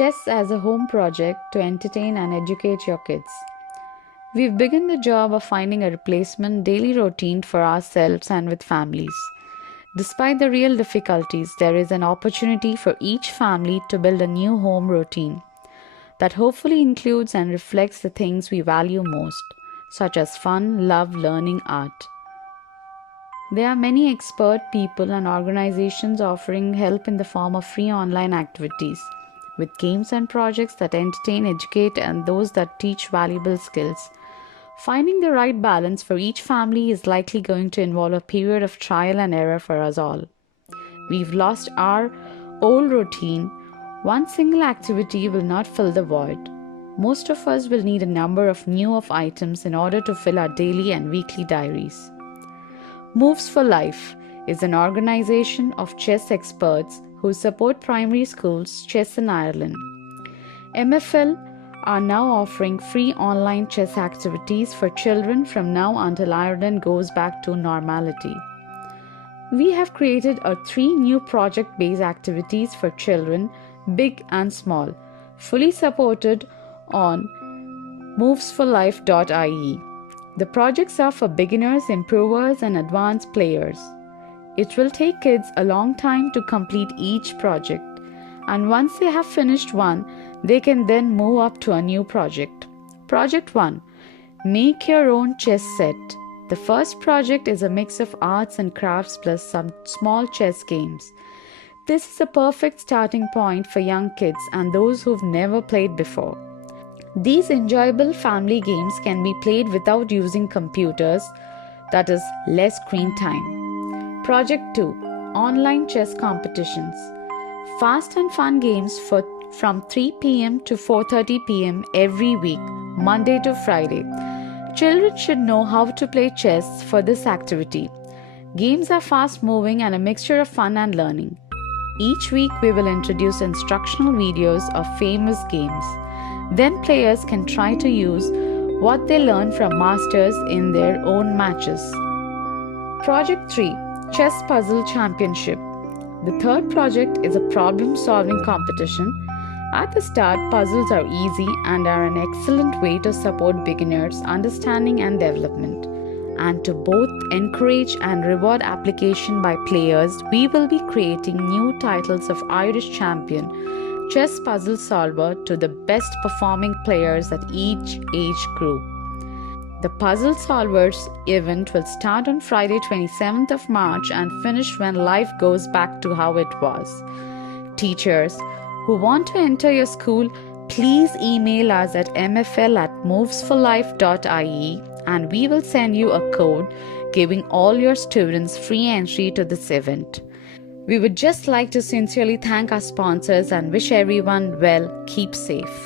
chess as a home project to entertain and educate your kids. We've begun the job of finding a replacement daily routine for ourselves and with families. Despite the real difficulties, there is an opportunity for each family to build a new home routine that hopefully includes and reflects the things we value most, such as fun, love, learning, art. There are many expert people and organizations offering help in the form of free online activities, with games and projects that entertain, educate, and those that teach valuable skills. Finding the right balance for each family is likely going to involve a period of trial and error for us all. We've lost our old routine. One single activity will not fill the void. Most of us will need a number of new items in order to fill our daily and weekly diaries. Moves for Life is an organization of chess experts who support primary schools chess in Ireland. MFL are now offering free online chess activities for children from now until Ireland goes back to normality. We have created 3 new project-based activities for children, big and small, fully supported on movesforlife.ie. The projects are for beginners, improvers, and advanced players. It will take kids a long time to complete each project, and once they have finished one, they can then move up to a new project. Project 1. Make your own chess set. The first project is a mix of arts and crafts plus some small chess games. This is a perfect starting point for young kids and those who've never played before. These enjoyable family games can be played without using computers, that is, less screen time. Project 2. Online chess competitions. Fast and fun games from 3 p.m. to 4:30 p.m. every week, Monday to Friday. Children should know how to play chess for this activity. Games are fast-moving and a mixture of fun and learning. Each week we will introduce instructional videos of famous games. Then players can try to use what they learn from masters in their own matches. Project 3. Chess Puzzle Championship. The third project is a problem-solving competition. At the start, puzzles are easy and are an excellent way to support beginners' understanding and development. And to both encourage and reward application by players, we will be creating new titles of Irish Champion, Chess Puzzle Solver to the best performing players at each age group. The Puzzle Solvers event will start on Friday 27th of March and finish when life goes back to how it was. Teachers who want to enter your school, please email us at mfl@movesforlife.ie and we will send you a code giving all your students free entry to this event. We would just like to sincerely thank our sponsors and wish everyone well. Keep safe.